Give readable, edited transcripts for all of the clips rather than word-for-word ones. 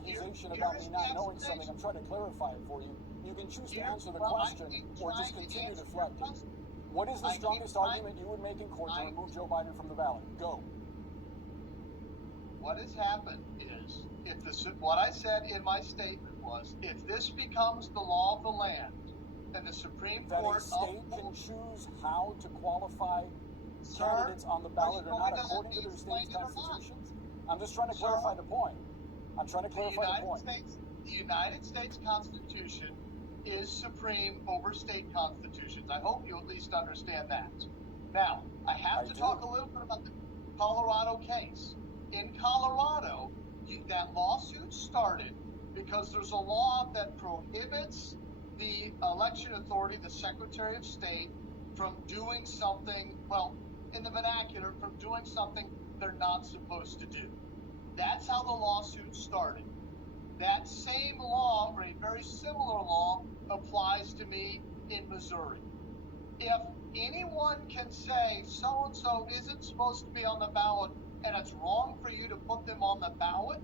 accusation about me not knowing something. I'm trying to clarify it for you. You can choose to answer the question or just continue deflecting. What is the strongest argument you would make in court to remove Joe Biden from the ballot? Go. What has happened is, what I said in my statement was, if this becomes the law of the land, and the Supreme Court... That a state can choose how to qualify candidates on the ballot or not according to their state's constitutions? I'm just trying to clarify the point. I'm trying to clarify the point. The United States Constitution is supreme over state constitutions. I hope you at least understand that. Now, I have to talk a little bit about the Colorado case. In Colorado, that lawsuit started because there's a law that prohibits the election authority, the Secretary of State, from doing something, well, in the vernacular, from doing something they're not supposed to do. That's how the lawsuit started. That same law, or a very similar law, applies to me in Missouri. If anyone can say so-and-so isn't supposed to be on the ballot and it's wrong for you to put them on the ballot,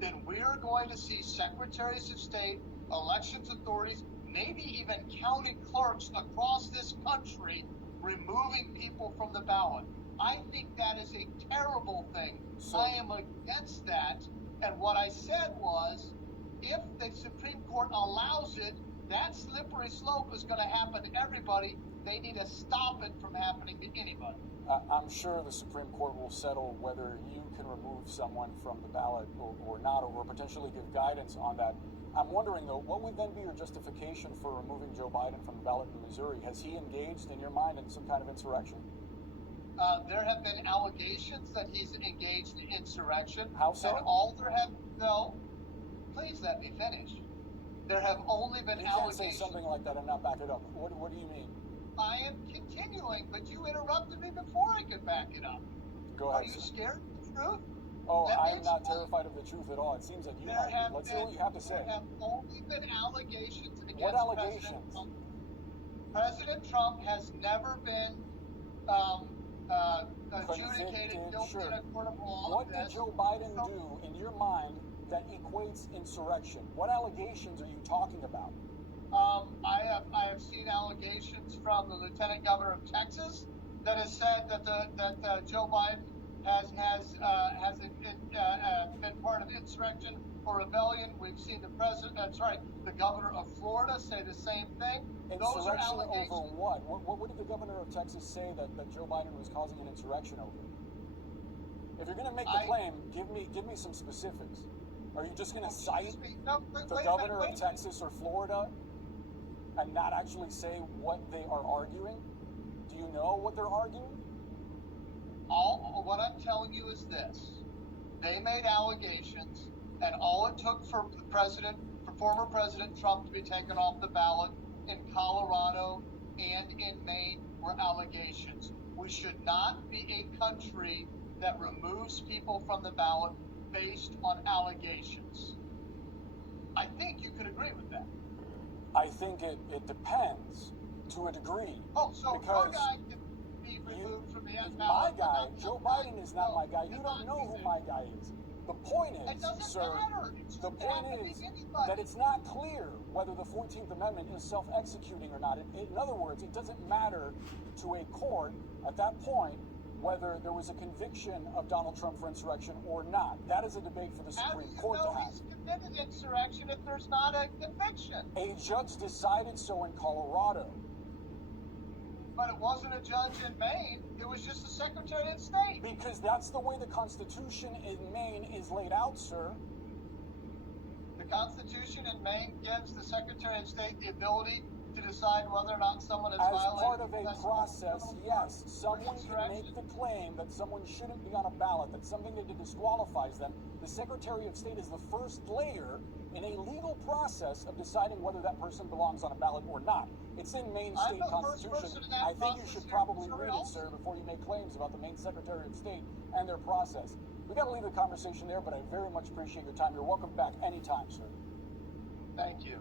then we're going to see secretaries of state, elections authorities, maybe even county clerks across this country removing people from the ballot. I think that is a terrible thing. I am against that. And what I said was, if the Supreme Court allows it, that slippery slope is going to happen to everybody. They need to stop it from happening to anybody. I'm sure the Supreme Court will settle whether you can remove someone from the ballot or not, or potentially give guidance on that. I'm wondering, though, what would then be your justification for removing Joe Biden from the ballot in Missouri? Has he engaged, in your mind, in some kind of insurrection? There have been allegations that he's engaged in insurrection. How so? No, please let me finish. There have only been allegations. You can't say something like that and not back it up. What do you mean? I am continuing, but you interrupted me before I could back it up. Go ahead. Are you scared of the truth? Oh, I am not terrified of the truth at all. It seems like you might be. Let's hear what you have to say. There have only been allegations against What allegations? President Trump has never been adjudicated guilty in a court of law. What did Joe Biden do, in your mind, that equates insurrection? What allegations are you talking about? I have seen allegations from the Lieutenant Governor of Texas that has said that Joe Biden has been part of insurrection or rebellion. We've seen the Governor of Florida say the same thing. Those are allegations. Over what? What did the Governor of Texas say that Joe Biden was causing an insurrection over? If you're going to make the claim, give me some specifics. Are you just going to cite the Governor of Texas or Florida and not actually say what they are arguing? Do you know what they're arguing? What I'm telling you is this. They made allegations, and all it took for former President Trump to be taken off the ballot in Colorado and in Maine were allegations. We should not be a country that removes people from the ballot based on allegations. I think you could agree with that. I think it depends to a degree. Oh, so your guy can be removed from the ballot? My guy, Joe Biden is not my guy. You don't know who my guy is. The point is, sir, the point is that it's not clear whether the 14th Amendment is self-executing or not. In other words, it doesn't matter to a court at that point whether there was a conviction of Donald Trump for insurrection or not. That is a debate for the Supreme Court to have. How do you know he's committed insurrection if there's not a conviction? A judge decided so in Colorado. But it wasn't a judge in Maine. It was just the Secretary of State. Because that's the way the Constitution in Maine is laid out, sir. The Constitution in Maine gives the Secretary of State the ability to decide whether or not someone is violated. As part of a process, yes, someone can make the claim that someone shouldn't be on a ballot, that something that disqualifies them. The Secretary of State is the first layer in a legal process of deciding whether that person belongs on a ballot or not. It's in Maine state constitution. I think you should probably read it, sir, before you make claims about the Maine Secretary of State and their process. We've got to leave the conversation there, but I very much appreciate your time. You're welcome back anytime, sir. Thank you.